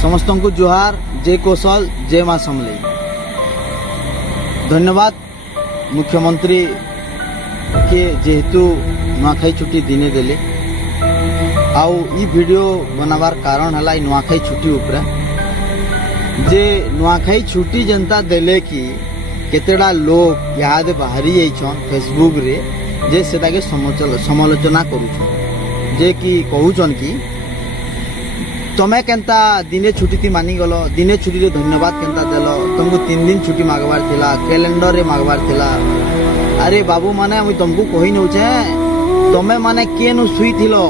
समस्त को जुहार, जय कौशल, जय मां समलेई। धन्यवाद मुख्यमंत्री के जेहेतु नुआखाई छुट्टी दिने देले आउ ई वीडियो बनावार कारण हला नुआखाई छुट्टी उपरे जे नुआखाई छुट्टी जनता देले कि केतेडा लोग याद बाहरी आइछन फेसबुक रे जे सेटा के समालोचना करूछन जे कि कहूछन कि तमे केंता दिने छुट्टी थी मानी गलो, दिने छुट्टी रे धन्यवाद केंता देलो, तुमको 3 दिन छुट्टी मागवार थिला, कैलेंडर रे मागवार थिला। अरे बाबू माने मुई तुमको कहि नउछे तमे माने केनु सुई थिलो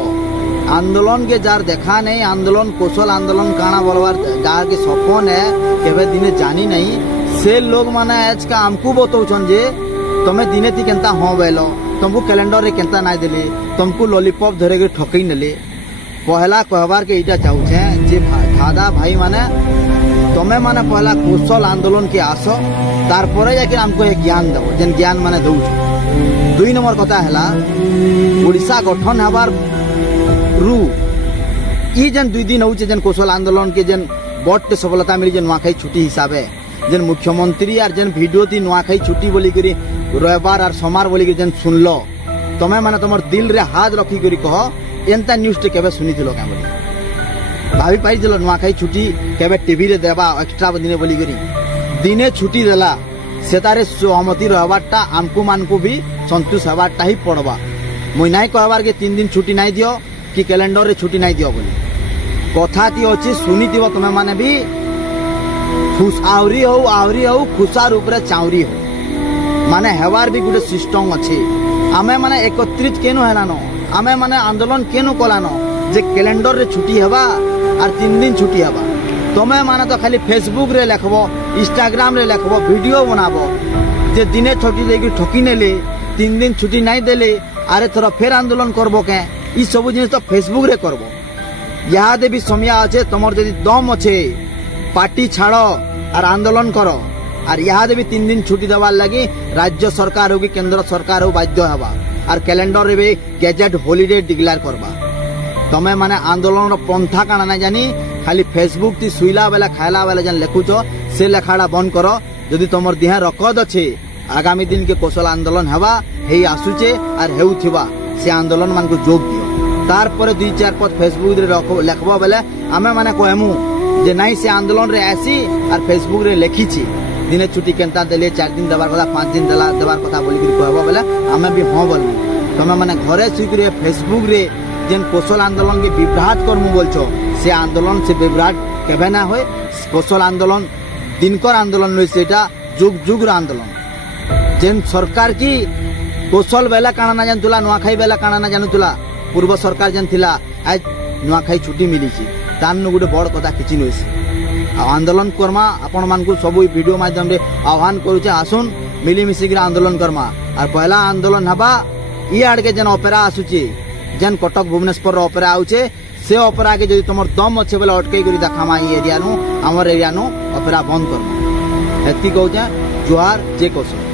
आंदोलन के जार देखा नहीं, आंदोलन कौशल आंदोलन काना बोलवार जार के सपन है केबे दिने जानी नहीं, से लोग माने आज का हमको बतौछन जे तमे दिने थी केंता हो बेलो, तुमको कैलेंडर रे केंता नाइ देले, तुमको लॉलीपॉप धरे के ठकई नेले। पहला कहबार के इटा चाहूछे जे दादा भाई माने तमे माने पहला कौशल आंदोलन के आसो तार परे जाके हमको एक ज्ञान दो जेन ज्ञान माने दउछ। 2 नंबर कथा हैला ओडिशा गठन हबार रु ई जेन 2 दिन होचे जेन कौशल आंदोलन के जेन बट सफलता मिली जेन नुआखाई छुट्टी हिसाबे जेन मुख्यमंत्री और जेन वीडियो थी नुआखाई छुट्टी बोली करी रविवार और सोमवार बोली करी जेन सुनलो तमे माने तमर दिल रे हाथ रखी करी कह एंता न्यूज टे केबे सुनी थिलो का बोली भाभी पाई दिलो नुआखाई छुट्टी केबे टीवी रे देबा एक्स्ट्रा दिने बोली करी दिने छुट्टी देला सेतारे सहमति रहबाटा हमको मानको भी संतोष हबाटा ही पड़बा। मुई नाइ कहबार के 3 दिन छुट्टी नाइ दियो कि कैलेंडर रे छुट्टी नाइ दियो बोली कथा ती अछि सुनी दिबो तमे माने भी खुश आवरी हो खुशार ऊपर चाउरी हो माने हेवार भी गुटे सिस्टम अछि। आमे माने एकत्रित केनो हेलानो आमे माने आंदोलन केनो कलानो जे कैलेंडर रे छुट्टी हेबा और 3 दिन छुट्टी हेबा तमे माने तो खाली फेसबुक रे लिखबो, इंस्टाग्राम रे लिखबो, वीडियो बनाबो जे दिने छुट्टी देकी ठकी नेले 3 दिन छुट्टी नाइ देले अरे थोड़ा फेर आंदोलन करबो के ई सब जिनिस तो फेसबुक रे करबो। याद भी समय अच्छे तुमर यदि दम अच्छे पार्टी छाड़ो और आंदोलन करो और याद भी 3 दिन छुट्टी देवार लगी राज्य सरकार हो कि केंद्र सरकार हो बाध्य हवा और कैलेंडर रे भी गैजेट हॉलिडे डिक्लेयर करबा। तमे माने आंदोलन पंथा काना ना जानी खाली फेसबुक ती सुइला बेला खाइला बेला जन लेखुचो से लेखाड़ा बंद करो। यदि तुमर देह रकद अच्छे आगामी दिन के कौशल आंदोलन हवा हे आसुचे और हेउथिबा से आंदोलन मान को जोग दियो तार पर 2-4 पद फेसबुक रे लेखबो बेले आमे माने कहमु जे नहीं से आंदोलन रे आसी और फेसबुक रे लेखिची दिने छुट्टी केंता देले 4 दिन देवार कथा 5 दिन देवार कथा बोली कहबो बेले आमे भी हां बोलमु। तमे माने घरे सुइकरे फेसबुक रे जेन कौशल आंदोलन के विभ्राट करमु बोलछो से आंदोलन से विभ्राट केबे ना होय। कौशल आंदोलन दिनकर आंदोलन होय सेटा जुग जुग आंदोलन जेन सरकार की कौशल बेला काना ना जानतुला नुआखाई बेला काना ना जानतुला पूर्व सरकार जेन थिला आज नुआखाई छुट्टी मिलीची तान गुटे बड़ कथा किछि नइसी आंदोलन करमा आपण मान को सब वीडियो माध्यम रे आह्वान करूचे आसुन मिली मिसी आंदोलन करमा और पहला आंदोलन हबा ई आड़ के जेन ऑपेरा आसुची जेन कटक भुवनेश्वर ऑपेरा आउचे से ऑपेरा के जदि तुमर दम अच्छे बेले अटकई करी देखामा ई एरिया नु हमर एरिया नु ऑपेरा बंद करमा। एति कहउचे जुहार, जय कौशल।